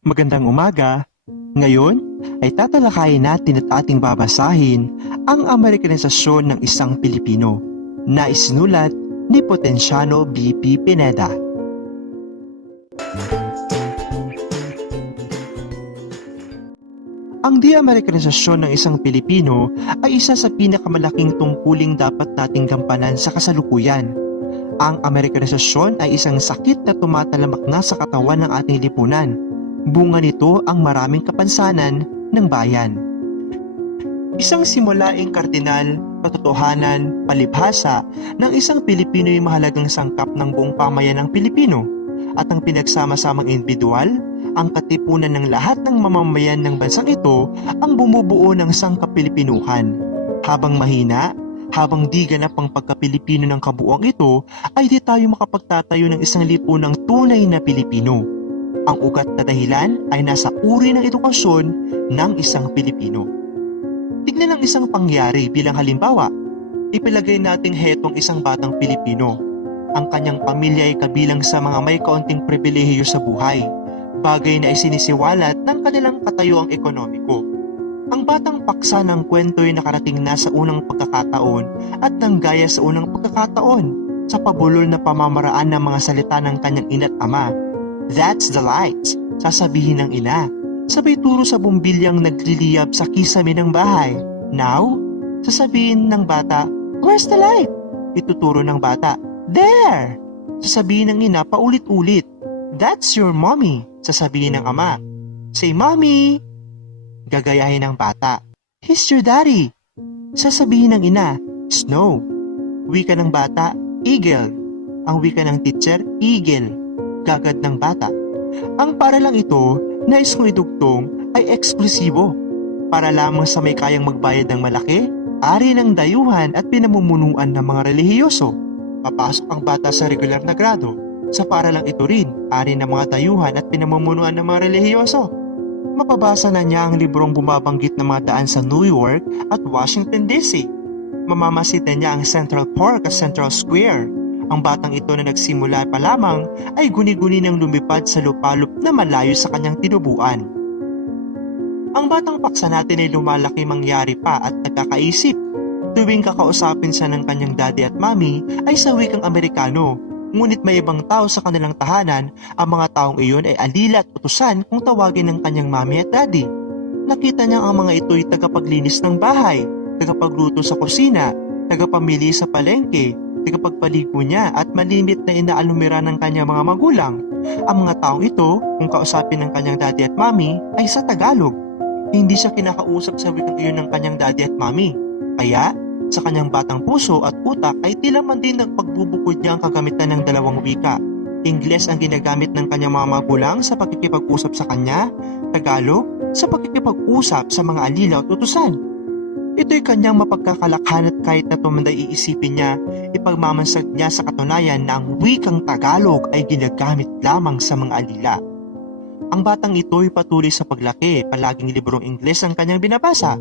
Magandang umaga. Ngayon ay tatalakayin natin at ating babasahin ang Amerikanisasyon ng isang Pilipino na isinulat ni Potenciano B.P. Pineda. Ang de-Amerikanisasyon ng isang Pilipino ay isa sa pinakamalaking tungkuling dapat nating gampanan sa kasalukuyan. Ang Amerikanisasyon ay isang sakit na tumatalamak na sa katawan ng ating lipunan. Bunga nito ang maraming kapansanan ng bayan. Isang simulaing kardinal, katotohanan, palibhasa ng isang Pilipino ay mahalagang sangkap ng buong pamayanang Pilipino at ang pinagsama-samang individual, ang katipunan ng lahat ng mamamayan ng bansang ito ang bumubuo ng sangkapilipinuhan. Habang mahina, habang di ganap ang pagka-Pilipino ng kabuuan ito, ay di tayo makapagtatayo ng isang lipunang tunay na Pilipino. Ang ugat na dahilan ay nasa uri ng edukasyon ng isang Pilipino. Tignan ang isang pangyari bilang halimbawa. Ipilagay nating hetong isang batang Pilipino. Ang kanyang pamilya ay kabilang sa mga may kaunting pribilehiyo sa buhay, bagay na isinisiwalat ng kanilang katayuang ekonomiko. Ang batang paksa ng kwento ay nakarating na sa unang pagkakataon at nanggaya sa unang pagkakataon sa pabulol na pamamaraan ng mga salita ng kanyang ina't ama. "That's the light," sasabihin ng ina, sabay turo sa bumbilyang nagliliyab sa kisame ng bahay. "Now?" sasabihin ng bata, "Where's the light?" Ituturo ng bata, "There!" sasabihin ng ina paulit-ulit. "That's your mommy," sasabihin ng ama. "Say mommy!" Gagayahin ng bata. "He's your daddy," sasabihin ng ina. "Snow." Wika ng bata, "Eagle." Ang wika ng teacher, "Eagle." Gagad ng bata. Ang paralang ito, nais kong idugtong, ay eksklusibo. Para lamang sa may kayang magbayad ng malaki, ari ng dayuhan at pinamumunuan ng mga relihiyoso. Papasok ang bata sa regular na grado. Sa paralang ito rin, ari ng mga dayuhan at pinamumunuan ng mga relihiyoso. Mapabasa na niya ang librong bumabanggit ng mga daan sa New York at Washington DC. Mamamasid na niya ang Central Park at Central Square. Ang batang ito na nagsimula pa lamang ay guni-guni ng lumipad sa lupalop na malayo sa kanyang tinubuan. Ang batang paksa natin ay lumalaki mangyari pa at nagkakaisip. Tuwing kakausapin siya ng kanyang daddy at mommy ay sa wikang Amerikano. Ngunit may ibang tao sa kanilang tahanan, ang mga taong iyon ay alila at utusan kung tawagin ng kanyang mommy at daddy. Nakita niya ang mga ito ay tagapaglinis ng bahay, tagapagluto sa kusina, tagapamili sa palengke, tagapagpaligo niya at malimit na inaalumira ng kanyang mga magulang. Ang mga taong ito, kung kausapin ng kanyang daddy at mommy, ay sa Tagalog. Hindi siya kinakausap sa wikang iyon ng kanyang daddy at mommy. Kaya, sa kanyang batang puso at utak ay tila man din nagpagbubukod niya ang kagamitan ng dalawang wika. Ingles ang ginagamit ng kanyang mga magulang sa pakikipag-usap sa kanya, Tagalog sa pakikipag-usap sa mga alila at utusan. Ito'y kanyang mapagkakalakhan at kahit na tumanday iisipin niya, ipagmamansag niya sa katunayan na ang wikang Tagalog ay ginagamit lamang sa mga alila. Ang batang ito'y patuloy sa paglaki, palaging librong Ingles ang kanyang binabasa,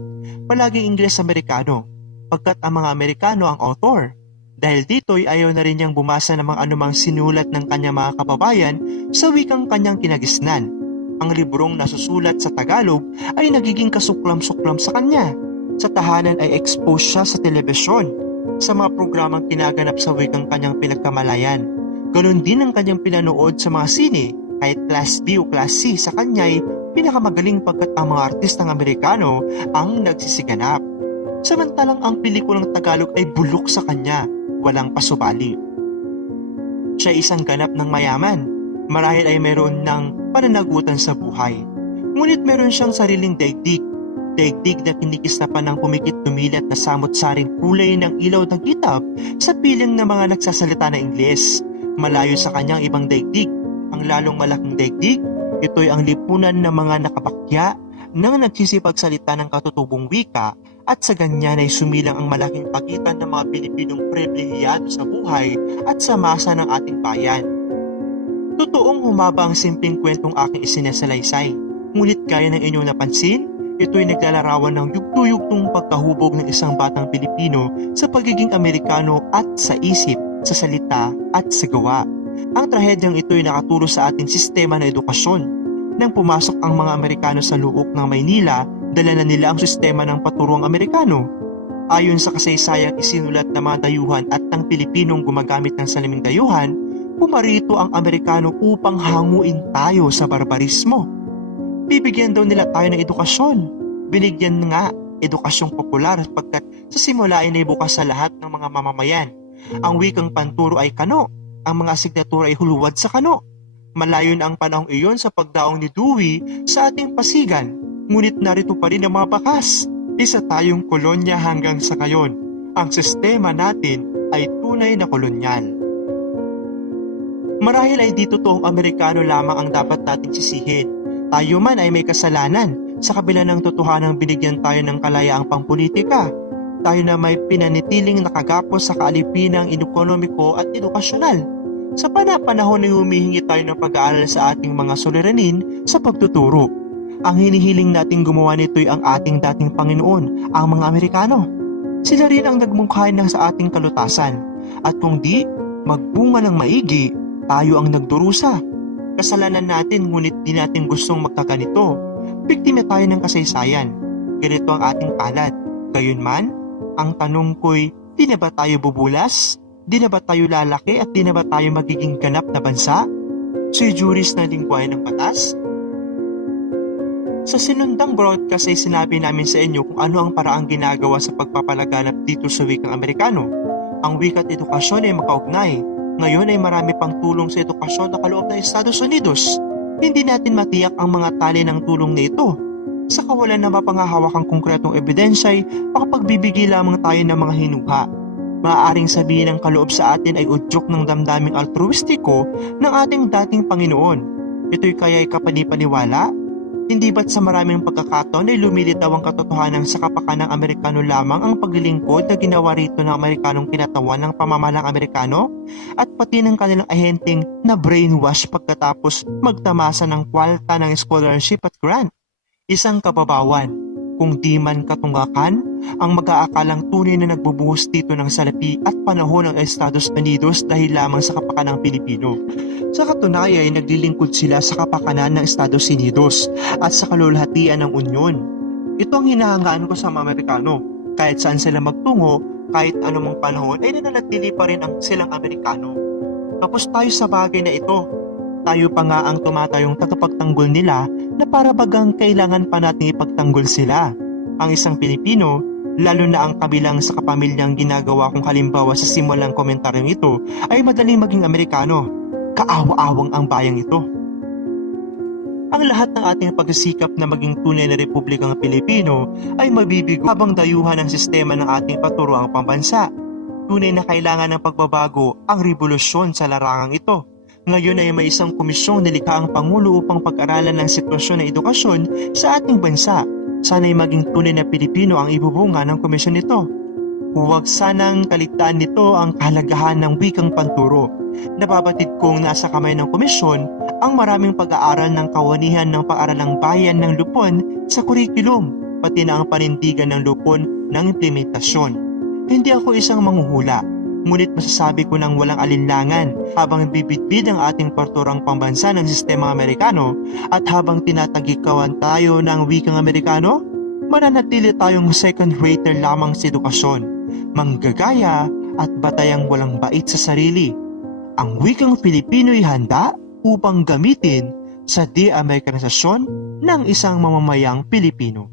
palaging Ingles-Amerikano, pagkat ang mga Amerikano ang author. Dahil dito'y ayaw na rin niyang bumasa ng mga anumang sinulat ng kanyang mga kababayan sa wikang kanyang kinagisnan. Ang librong nasusulat sa Tagalog ay nagiging kasuklam-suklam sa kanya. Sa tahanan ay expose siya sa telebisyon, sa mga programang kinaganap sa wikang kanyang pinagkamalayan. Ganon din ang kanyang pinanood sa mga sine, kahit Class B o Class C sa kanya ay pinakamagaling pagkat ang mga artistang Amerikano ang nagsisiganap. Samantalang ang pelikulang Tagalog ay bulok sa kanya, walang pasubali. Siya isang ganap ng mayaman, marahil ay meron ng pananagutan sa buhay. Ngunit meron siyang sariling daigdig na kinikis na pa ng pumikit-tumilat na samot-saring kulay ng ilaw na gitab sa piling ng mga nagsasalita na Ingles. Malayo sa kanyang ibang daigdig, ang lalong malaking daigdig, ito'y ang lipunan ng mga nakabakya nang nagsisipagsalita ng katutubong wika at sa ganyan ay sumilang ang malaking pagitan ng mga Pilipinong pribilehiyado sa buhay at sa masa ng ating bayan. Totoong humaba ang simpleng kwentong aking isinasalaysay, ngunit gaya ng inyong napansin, ito'y naglalarawan ng yugto-yugtong pagkahubog ng isang batang Pilipino sa pagiging Amerikano at sa isip, sa salita at sa gawa. Ang trahedyang ito'y nakaturo sa ating sistema na edukasyon. Nang pumasok ang mga Amerikano sa loob ng Maynila, dala na nila ang sistema ng paturuang Amerikano. Ayon sa kasaysayang isinulat ng mga dayuhan at ng Pilipinong gumagamit ng saliming dayuhan, pumarito ang Amerikano upang hanguin tayo sa barbarismo. Bibigyan daw nila tayo ng edukasyon. Binigyan nga edukasyong popular pagkat sa simula ay naibukas sa lahat ng mga mamamayan. Ang wikang panturo ay kano, ang mga asignatura ay huluwad sa kano. Malayo na ang panahong iyon sa pagdaong ni Dewey sa ating pasigan, ngunit narito pa rin ang mga bakas. Isa tayong kolonya hanggang sa ngayon. Ang sistema natin ay tunay na kolonyal. Marahil ay di totoong Amerikano lamang ang dapat nating sisihin. Tayo man ay may kasalanan sa kabila ng totohanang binigyan tayo ng kalayaang pampolitika. Tayo na may pinanitiling nakagapos sa kaalipinang ekonomiko at edukasyonal. Sa panahon ay humihingi tayo ng pag-aaral sa ating mga suliranin sa pagtuturo. Ang hinihiling nating gumawa nito'y ang ating dating Panginoon, ang mga Amerikano. Sila rin ang nagmungkahi ng sa ating kalutasan. At kung di magbunga ng maigi, tayo ang nagdurusa. Kasalanan natin ngunit di natin gustong magkaganito. Biktima tayo ng kasaysayan. Ganito ang ating palad. Gayunman, ang tanong ko'y, di na ba tayo bubulas? Di na ba tayo lalaki at di na ba tayo magiging ganap na bansa? Sui juris na lingwahe ng batas? Sa sinundang broadcast ay sinabi namin sa inyo kung ano ang paraang ginagawa sa pagpapalaganap dito sa wikang Amerikano. Ang wika at edukasyon ay makaugnay. Ngayon ay marami pang tulong sa edukasyon na kaloob ng Estados Unidos. Hindi natin matiyak ang mga tali ng tulong na ito. Sa kawalan na mapangahawakang konkretong ebidensya ay makapagbibigay lamang tayo ng mga hinuha. Maaaring sabihin ng kaloob sa atin ay udyok ng damdaming altruistiko ng ating dating Panginoon. Ito'y kaya'y kapanipaniwala? Hindi ba't sa maraming pagkakataon ay lumilitaw ang katotohanan sa kapakanang Amerikano lamang ang paglilingkod na ginawa rito ng Amerikanong kinatawan ng pamamahalang Amerikano at pati ng kanilang ahenteng na brainwash pagkatapos magtamasa ng kwalta ng scholarship at grant? Isang kababawan, kung di man katunggakan, ang mag-aakalang tunay na nagbubuhos dito ng salapi at panahon ng Estados Unidos dahil lamang sa kapakanang Pilipino. Sa katunayan ay naglilingkod sila sa kapakanan ng Estados Unidos at sa kalulahatian ng Unyon. Ito ang hinahangaan ko sa mga Amerikano. Kahit saan sila magtungo, kahit anumang panahon ay nananatili pa rin ang silang Amerikano. Tapos tayo sa bagay na ito. Tayo pa nga ang tumatayong tagapagtanggol nila na para bagang kailangan pa natin ipagtanggol sila. Ang isang Pilipino, lalo na ang kabilang sa kapamilyang ginagawa kong halimbawa sa simulang komentaryong ito, ay madaling maging Amerikano. Kaawa-awang ang bayang ito. Ang lahat ng ating pagsisikap na maging tunay na Republikang Pilipino ay mabibigo habang dayuhan ng sistema ng ating paturuang pambansa. Tunay na kailangan ng pagbabago ang revolusyon sa larangang ito. Ngayon ay may isang komisyong nilikha ang Pangulo upang pag-aralan ng sitwasyon ng edukasyon sa ating bansa. Sana'y maging tunay na Pilipino ang ibubunga ng komisyon nito. Huwag sanang kaligtaan nito ang kahalagahan ng wikang panturo. Nababatid kong nasa kamay ng komisyon ang maraming pag-aaral ng kawanihan ng paaralang bayan ng Lupon sa kurikulum, pati na ang panindigan ng Lupon ng implementasyon. Hindi ako isang manghuhula, ngunit masasabi ko ng walang alinlangan habang bibitbid ang ating parturang pambansa ng sistema Amerikano at habang tinatagikawan tayo ng wikang Amerikano, mananatili tayong second-rater lamang sa edukasyon, manggagaya at batayang walang bait sa sarili. Ang wikang Pilipino'y handa upang gamitin sa de-Amerikanisasyon ng isang mamamayang Pilipino.